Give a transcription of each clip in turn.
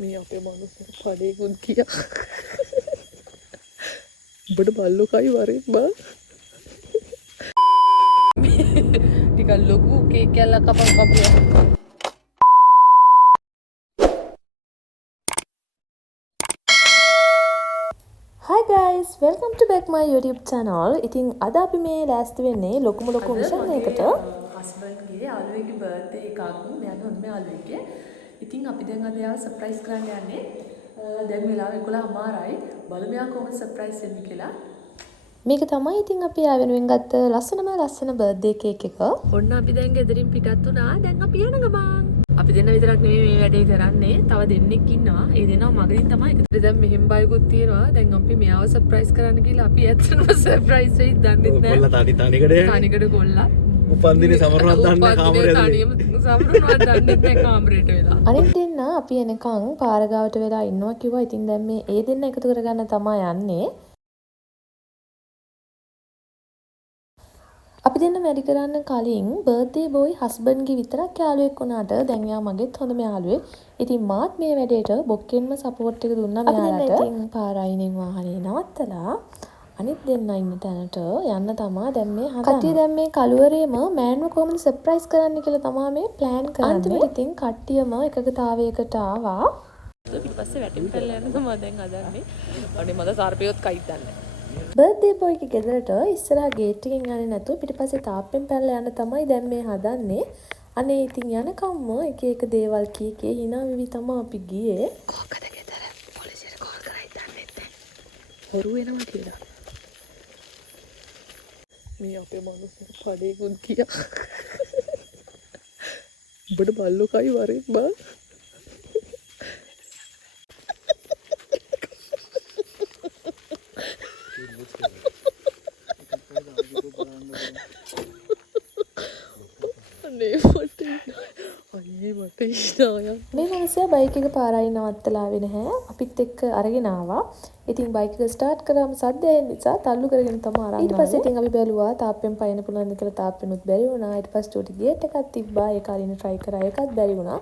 මේ අපේ මනුස්සයා පඩේකුත් ගියා. උඹට බල්ලෝ කයි වරේ බා. ටිකක් ලොකු cake කැල්ලක් කපුවා. Hi guys, welcome to back my YouTube channel. ඉතින් අද අපි මේ ලෑස්ති වෙන්නේ ලොකුම ලොකු මිෂන් එකකට. හස්බන්ඩ්ගේ යාළුවෙක්ගේ බර්ත්ඩේ එකක්. මෙයාගේ හොඳම යාළුවෙක්ගේ. ඉතින් අපි දැන් අද යාව සර්ප්‍රයිස් කරන්න යන්නේ. දැන් වෙලාව 11:00යි. බලමු යා කොහොමද සර්ප්‍රයිස් වෙන්නේ කියලා. මේක තමයි ඉතින් අපි ආ වෙනුවෙන් ගත්ත ලස්සන බර්ත්ඩේ කේක් එක. ඔන්න අපි දැන් ගෙදරින් පිටත් වුණා. දැන් අපි යන ගමන්. අපි දෙන්න විතරක් නෙමෙයි මේ වැඩේ කරන්නේ. තව දෙන්නෙක් ඉන්නවා. ඒ දෙන්නා මගින් තමයි එකතු. දැන් මෙහෙම බයිකුත් තියෙනවා. දැන් අපි මෙයාව සර්ප්‍රයිස් කරන්න ගිහලා අපි ඇත්තටම සර්ප්‍රයිස් වෙයි දන්නේ නැහැ. කොල්ලා තනිකඩ කොල්ලා. උපන්දිනේ සමරනවත් දන්නේ කාමරේ තනියම සමරනවත් දන්නේ නැහැ කාමරේට වෙලා. අනිත් දෙන්න අපි එනකන් පාර ගාවට වෙලා ඉන්නවා කිව්වා. ඉතින් දැන් මේ ඒ දෙන්න එකතු කරගන්න තමයි යන්නේ. අපි දෙන්න වැඩි කරන්න කලින් බර්ත්ඩේ බෝයි හස්බන්ඩ්ගේ විතරක් යාළුවෙක් වුණාට දැන් යා මගේත් හොඳම යාළුවෙක්. ඉතින් මාත් මේ වැඩේට බොක්කෙන්ම සපෝට් එක දුන්නා මෙයාලට. ඉතින් පාර අයිනෙන් වාහනේ නවත්තලා අනිත් දෙන්න ඉන්න තැනට යන්න තමයි දැන් මේ හදන්නේ. කට්ටිය දැන් මේ කලුවරේම මෑන්ව කොහොමද සර්ප්‍රයිස් කරන්න කියලා තමයි මේ ප්ලෑන් කරන්නේ. අන්තිමට ඉතින් කට්ටියම එකගතාවයකට ආවා. ඊට පස්සේ වැටින් පැල්ල යන තමයි දැන් හදන්නේ. අනේ මට සර්පියොත් කයිත් දන්නේ. බර්ත්ඩේ බෝයිගේ ගෙදරට ඉස්සරහා ගේට් එකෙන් යන්නේ නැතුව පිටිපස්සේ තාප්පෙන් පැනලා යන්න තමයි දැන් මේ හදන්නේ. අනේ ඉතින් යනකම්ම එක එක දේවල් කී hina වෙවි තමයි අපි ගියේ. කොහකද ගෙදර පොලිසියට කෝල් කරයි දන්නේ නැහැ. හොරු වෙනවා කියලා. මේ අපේ මනුස්සයා පඩේකුත් ගියා. උඹට බල්ලෝ කයි වරේ බා. මේ මිනිස්සයා බයික් එක පාරයි නවත්තලා ආවේ නැහැ. අපිත් එක්ක අරගෙන ආවා. ඉතින් බයික් එක ස්ටාර්ට් කරාම සද්ද ඇහෙන නිසා තල්ලු කරගෙන තමයි අරන් ආවේ. ඊට පස්සේ ඉතින් අපි බැලුවා තාප්පෙන් පයින්න පුළුවන්ද කියලා. තාප්පෙනුත් බැරි වුණා. ඊට පස්සේ චූටි ගේට් එකක් තිබ්බා. ඒක අරින්න try කරා. ඒකත් බැරි වුණා.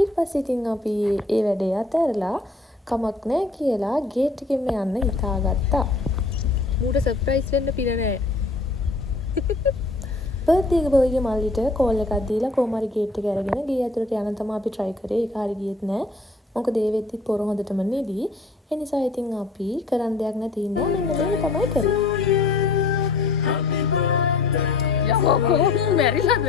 ඊට පස්සේ ඉතින් අපි ඒ වැඩේ අතහැරලා කමක් නැහැ කියලා ගේට් එකෙන්ම යන්න හිතාගත්තා. මූට සර්ප්‍රයිස් වෙන්න පින නැහැ. බර්ත්ඩේ බෝයිගේ මල්ලිට කෝල් එකක් දීලා කොහොම හරි ගේට් එක අරගෙන ගේ ඇතුළට යන්න තමයි අපි try කරේ. ඒක හරි ගියෙත් නෑ. මොකද ඒ වෙද්දිත් පොර හොඳටම නිදි. ඒ නිසා ඉතින් අපි කරන්න දෙයක් නැති ඉඳලා මෙන්න මේක තමයි කරේ. යමෝ කොහොම මැරිලාද?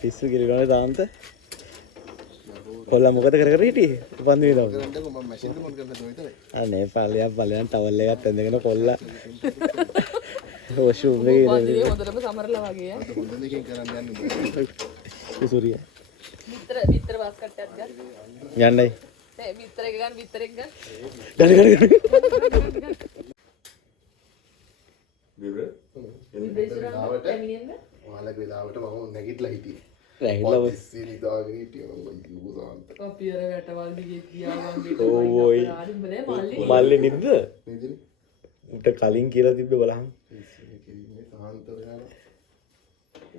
පිස්සු කිරිනවනේ තාන්ත. කොල්ලා මොකද කර හිටියේ? උපන්දිනේ දවස්. අනේ පල්ලෙන් ටවල් එකක් ඇඳගෙන කොල්ලා. වොෂුම් එකේ උපන්දිනේ හොඳටම සමරලා වගේ ඈ. හොඳ දෙකකින් කරන්න යන්නේ. සූරිය. විතර වාස් කට්ටයක් ගන්න. යන්නයි. නෑ විතර එක ගන්න. ගන්න. ඔයාලගේ වෙලාවට මම නැගිටලා හිටියේ. නැගිටලා ඉස්සෙල් ඉදාගෙන හිටියා මම යුගසාන්ත. අපි අර වැටවල් දිගේ ගියා වගේ ඕයි. මල්ලි නිද්ද? නිදිනේ. උට කලින් කියලා තිබ්බ බලහන්. ඉන්නේ සාන්ත වෙලා.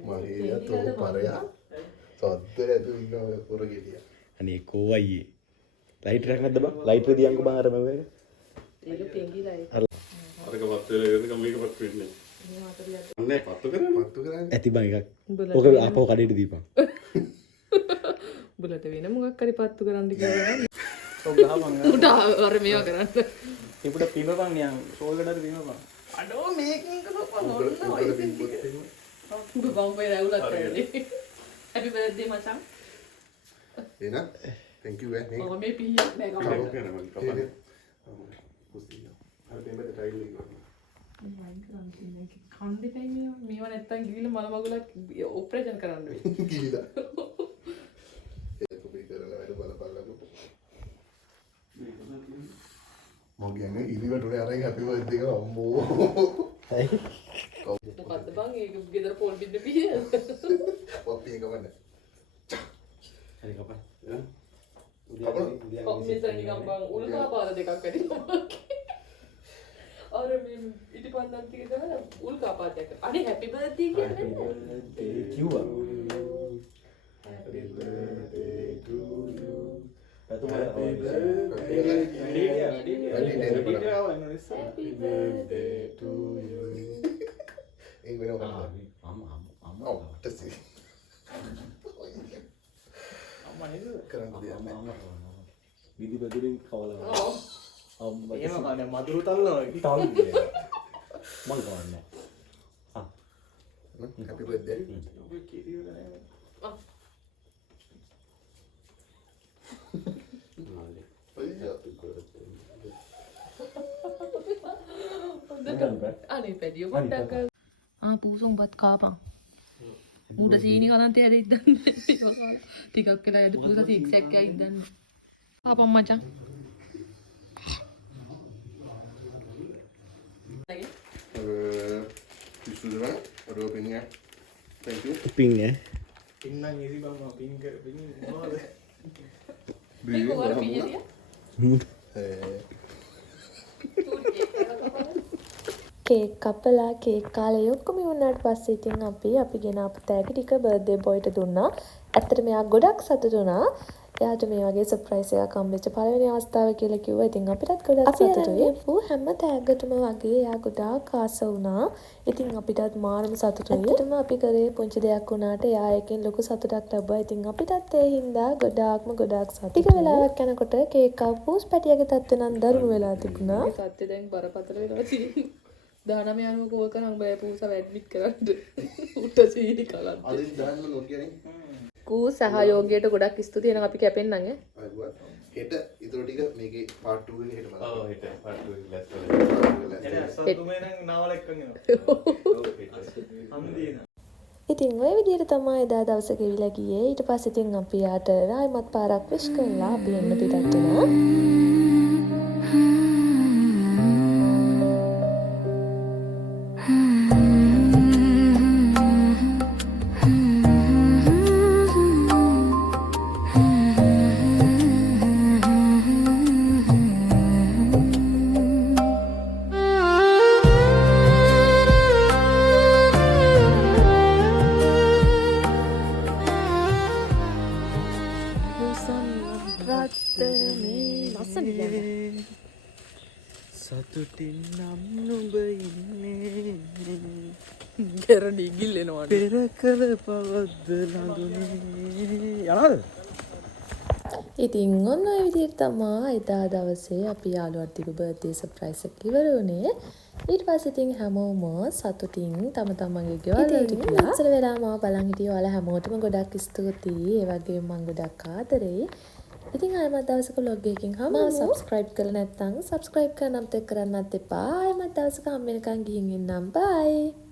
මරියා තෝ පරයා. සද්ද ඇතු ඉන්න පොර ගෙඩියා. අනේ කෝ අයියේ. ලයිට් එකක් නැද්ද බං? ලයිට් එක දියන්කෝ බං අර මම එක. ඒක පෙඟිලා ඒක. අරකවත් වෙලා ඉඳන් මේකපත් වෙන්නේ. අනේ පත්තු කරන්නේ. ඇති බං එකක්. ඔක අපෝ කඩේට දීපන්. උඹලට වෙන මොකක් හරි පත්තු කරන්න කියලා. ඔව් ගහපන්. උට අර මේවා කරන්න. ඉපුට පිනපන් නියන් ෂෝල්ඩර් පිනපන්. අඩෝ මේකෙන් කරපන් ඔන්න ඔය සිද්ධිය. උඹ බම්බේ රැවුලක් කරන්නේ. Happy birthday මචං. එන thank you නේ. ඔය මේ පිහියක් නෑ කවුරුත්. ඕකේ නම කපන්න. කුස්තිය. අර දෙමෙත ටයිල් එක ගන්න. කන් දෙපයි මේවා නැත්තම් ගිහිල්ලා මල මගුලක් ඔපරේෂන් කරන්න වෙයි. ගිහිලා. ඒක කොපි කරලා වැඩ බලපල්ලකෝ. මගේ නේ ඉලිවට උනේ අරගෙන හැපි බර්ත්ඩේ එක අම්මෝ. හයි. මොකද්ද බං ඒක ගෙදර පොල් බින්ද පිහිය. කොපි එක වන්න. හරි කපන්න. මිසන් නිකන් බං උල්කාපාද දෙකක් වැඩිනවා. අර මේ ඉටිපන්දන් ටික දාලා උල්කාපාදයක්. අනේ හැපි බර්ත්ඩේ කියන්නේ කිව්වා. Happy birthday to you. Happy Happy birthday to you. Ini benar kan? Oh, tersi. Keren dia. Gidi bedurin kawala. එහෙම කන්නේ මදුරු තල්නවා Tahu dia. Mang kawan. Happy birthday. අනේ පැඩිය පොඩ්ඩක් පූසොම්පත් කාපන් ඌට සීනි කලන්තේ හැද ඉද්දන්න ටිකක් වෙලා යද පූස සික්ස් එකක් එකයි ඉද්දන්න කාපන් මචං Sudah, ada opini. Thank you. Ping ya. පින්නම් ඉරි බං මම පින් කර පින් මොනවද මේක වර පියලිය කේක් කපලා කේක් කාලේ ඔක්කොම වුණාට පස්සේ ඉතින් අපි ගෙන අප තෑගි ටික බර්ත්ඩේ බොයිට දුන්නා. ඇත්තටම එයා ගොඩක් සතුටු වුණා. එයාට මේ වගේ සර්ප්‍රයිස් එකක් හම්බෙච්ච පළවෙනි අවස්ථාව කියලා කිව්වා. ඉතින් අපිටත් ගොඩක් සතුටුයි. හැම තෑග්ගටම වගේ එයා ගොඩාක් ආස වුණා. ඉතින් අපිටත් මාරම සතුටුයි. ඇත්තටම අපි කරේ පුංචි දෙයක් වුණාට එයා එකෙන් ලොකු සතුටක් ලැබුවා. ඉතින් අපිටත් ඒ හින්දා ගොඩාක්ම සතුටුයි. ටික වෙලාවක් යනකොට කේක් කප්පූස් පැටියගේ තත්ත්වය නම් දරුණු වෙලා තිබුණා. සත්‍ය දැන් බරපතල වෙනවා තියෙන්නේ 19 අනුව කෝල් කරන් බය පූස ඇඩ්මිට් කරන්න උට සීනි කලන්ත Ada di dalam menurut dia nih. කූ සහයෝගයට ගොඩක් ස්තුතියි එහෙනම් අපි කැපෙන්නම් ඈ Buat heta itu tiga megi part 2 ini heta mana? Oh, itu part 2 last එනේ අසතුමේ නම් නාවල එක්කන් එනවා අන්දීන ඉතින් ඔය විදිහට තමයි එදා දවස ගෙවිලා ගියේ. ඊට පස්සේ ඉතින් අපි යාට ආයෙමත් පාරක් විශ් කරලා අපි එන්න පිටත් වුණා. සතුටින් නම් නුඹ ඉන්නේ ගැරඩි ගිල්ලෙනවා පෙර කළ පවද්ද ළඟුනේ යනවද ඉතින් ඔන්න ඔය විදිහට තමයි එදා දවසේ අපි යාළුවාට දීපු බර්ත්ඩේ සර්ප්‍රයිස් එක ඉවර වුණේ. ඊට පස්සේ ඉතින් හැමෝම සතුටින් තම තමන්ගේ ගෙවල් වලට ගියා. ඉස්සර වෙලා මාව බලන් හිටිය ඔයාලා හැමෝටම ගොඩක් ස්තුතියි. ඒ වගේම මම ගොඩක් ආදරෙයි. ඉතින් ආයෙමත් දවසක vlog එකකින් මාව subscribe කරලා නැත්නම් subscribe කරන්නත් එක්ක කරන්නත් එපා. ආයෙමත් දවසක හම් වෙනකන් ගිහින් එන්නම්. bye.